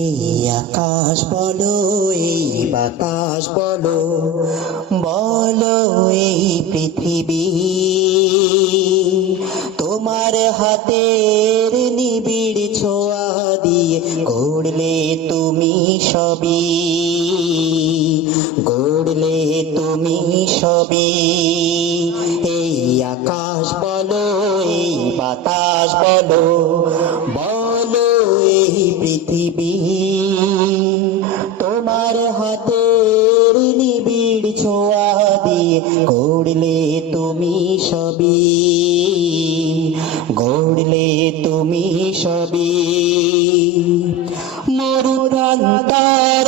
এই আকাশ বলো, এই বাতাস বলো, বলো এই পৃথিবী তোমার হাতের নিবিড় ছোঁয়া দিয়ে গড়লে তুমি সবই, গড়লে তুমি সবই। এই আকাশ বলো, এই বাতাস বলো, বলো এই পৃথিবী তোমার হাতের নিবিড় ছোঁয়া দিয়ে গড়লে তুমি সবই, গড়লে তুমি সবই। মরুপ্রান্তর